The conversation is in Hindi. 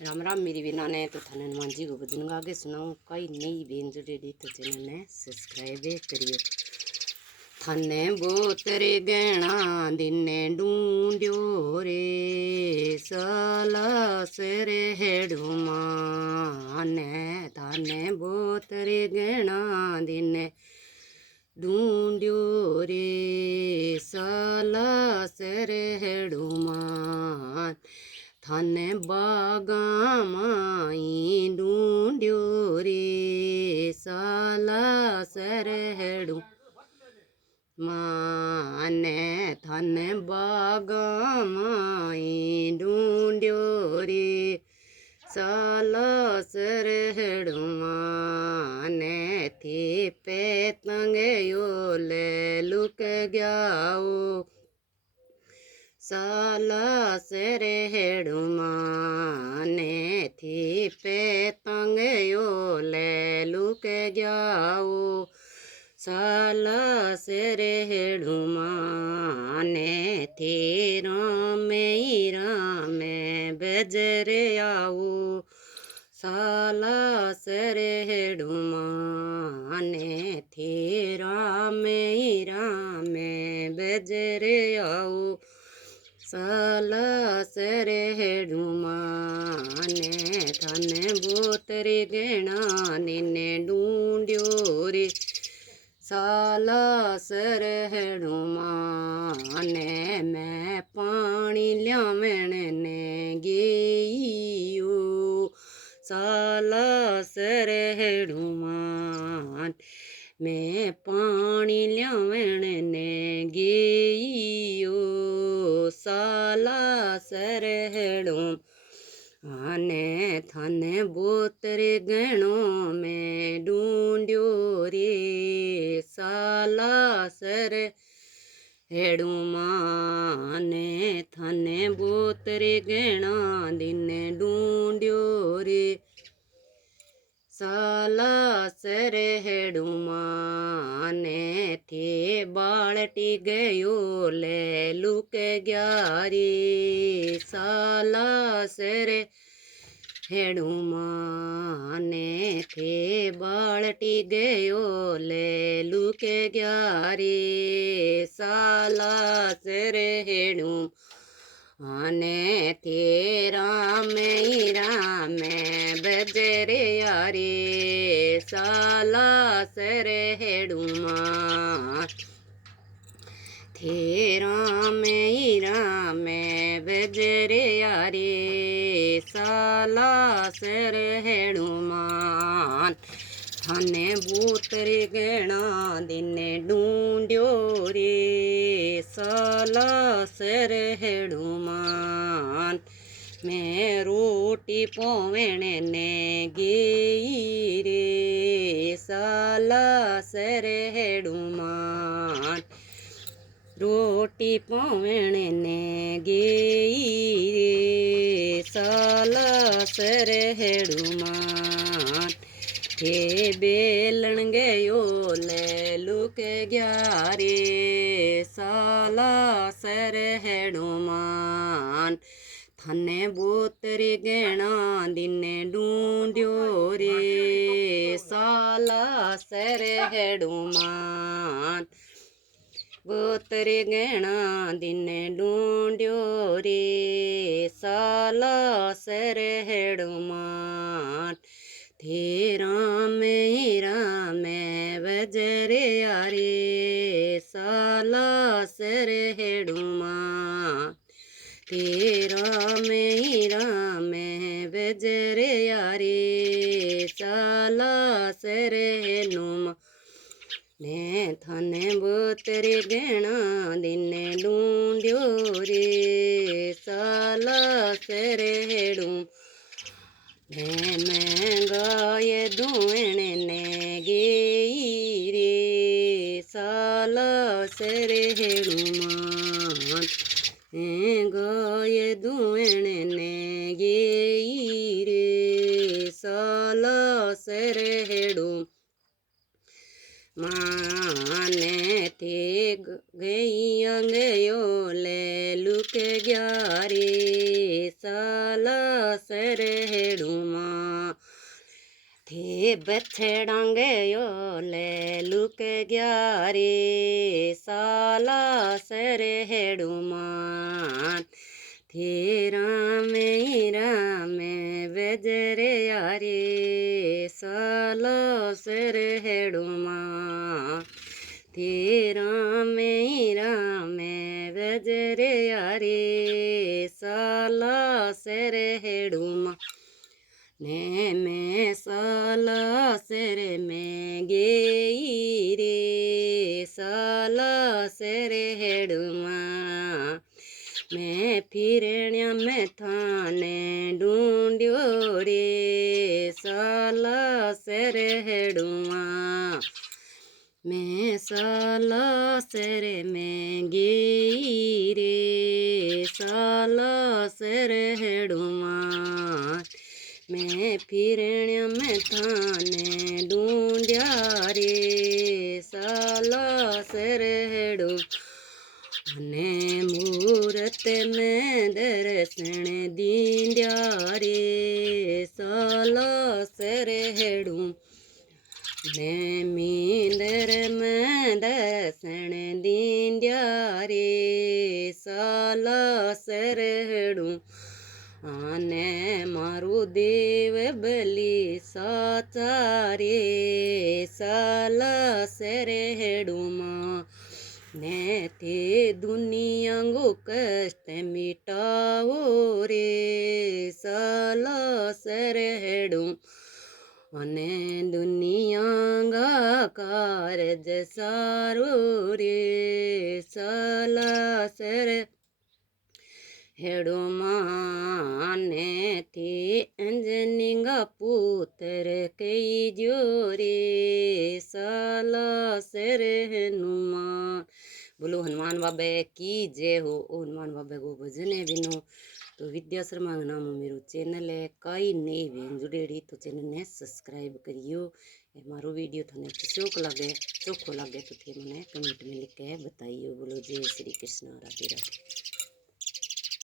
राम राम मेरी बिना ने तो थाने हनुमान जी को भजन गा के सुनाऊँ कई नई बेन जुड़ेगी तो चैनल ने सब्सक्राइब करियो। थाने बोतरे गहना दिने ढूंढ्यो रे साला सरे हेडुमाने थाने बोतरे गहना दिने ढूंढ्यो रे साला सरे हेडुमान थाने बागा माई ढूंढ्यो रे साला सरहड़ू माने थाने बागा माई ढूंढ्यो रे साला सरहड़ू माने थी पेतंग यो ले लुक गयाओ साला सरहड़ुमाने थी पेतंग यो ले लुक जाओ साला सरहड़ुमाने थी राम बजर आओ साला सरहड़ुमाने थी राम बजर आओ साला सरहड़ुमाने थाने बोतरे गहना निने ढूंढ्यो रे साला सरहड़ुमाने मैं पानी लियावण ने गेयो साला सरहड़ुमान मैं पानी लियावण ने गेयो साला सरहड़ुमाने थाने बोतरे गहनों में ढूंढ्यो रे साला सरहड़ुमाने थाने बोतरे गहना दिने ढूंढ्यो रे साला सरहड़ुमाने थे बाल्टी गयो ले लुक गया रे साला सरहड़ुमाने थे बाल्टी गयो ले लुक गया रे साला सरहड़ुमाने थे राम बजर यारे साला सरहड़ुमान थे राम बजर यारे साला सरहड़ुमान थाने बोतरे गहना दिने ढूंढ्यो रे साला सरहड़ुमान मैं रोटी पवण ने गेई रे साला सरहड़ुमान रोटी पवण ने गेई रे साला सरहड़ुमान थे बेलन गयो ले लुक गया रे साला सरहड़ुमान थाने बोतरे गहना दिने ढूंढ्यो रे साला सरहड़ुमान बोतरे गहना दिने ढूंढ्यो रे साला सरहड़ुमान थे राम बजर यारे साला सरहड़ुमान थे राम बजर यारे साला सरहड़ुमाने थाने बोतरे गहना दिने ढूंढ्यो रे साला सरहड़ुमाने मैं गाय दुहण ने गेई रे साला सरहड़ुमान गाय दुहण ने गेई रे साला सरहड़ुमाने थे गयो ले लुक गया रे साला सरहड़ुमान बछड़ांगे यो ले लुक गया रे साला सर हेडुमान तेरा मेरा में बजरे यारे साला सर हेडुमान तेरा मेरा में बजरे यारे साला सर हेडुमा ने में साला सर में गेई रे साला सर हेडुमा मैं फिरण्या में थाने ढूंढ्यो रे साला सर हेडुमा मैं साला सर में गेई रे साला सर हेडुमा मैं फिरण्या में थाने ढूंढ्या रे साला सर हेडु ने मूरत में दर्शन दींद्या रे साला सर हेडु ने मींदर में दर्शन दींद्या रे साला सर हेडु आने मारू देव बलि साचा रे साला सर हेडुमा ने ते दुनिया गो कष्ट मिटाओ रे साला सर हेडु अने दुनिया गा कारज सारो रे साला सर हेडुमा ने ते अंजनी गा पुत्र कई जो रे साला सर हनुमान बोलो हनुमान बाबे की जय हो। हनुमान बाबे को भजन है बिनो तो विद्या शर्मा का नाम मेरू चैनल है कई नई बहन जुड़ेड़ी तो चैनल ने सब्सक्राइब करियो। मारो वीडियो थाने चोखो लगे तो थे मैंने कमेंट में लिख के बताइयो। बोलो जय श्री कृष्ण राधे राधे।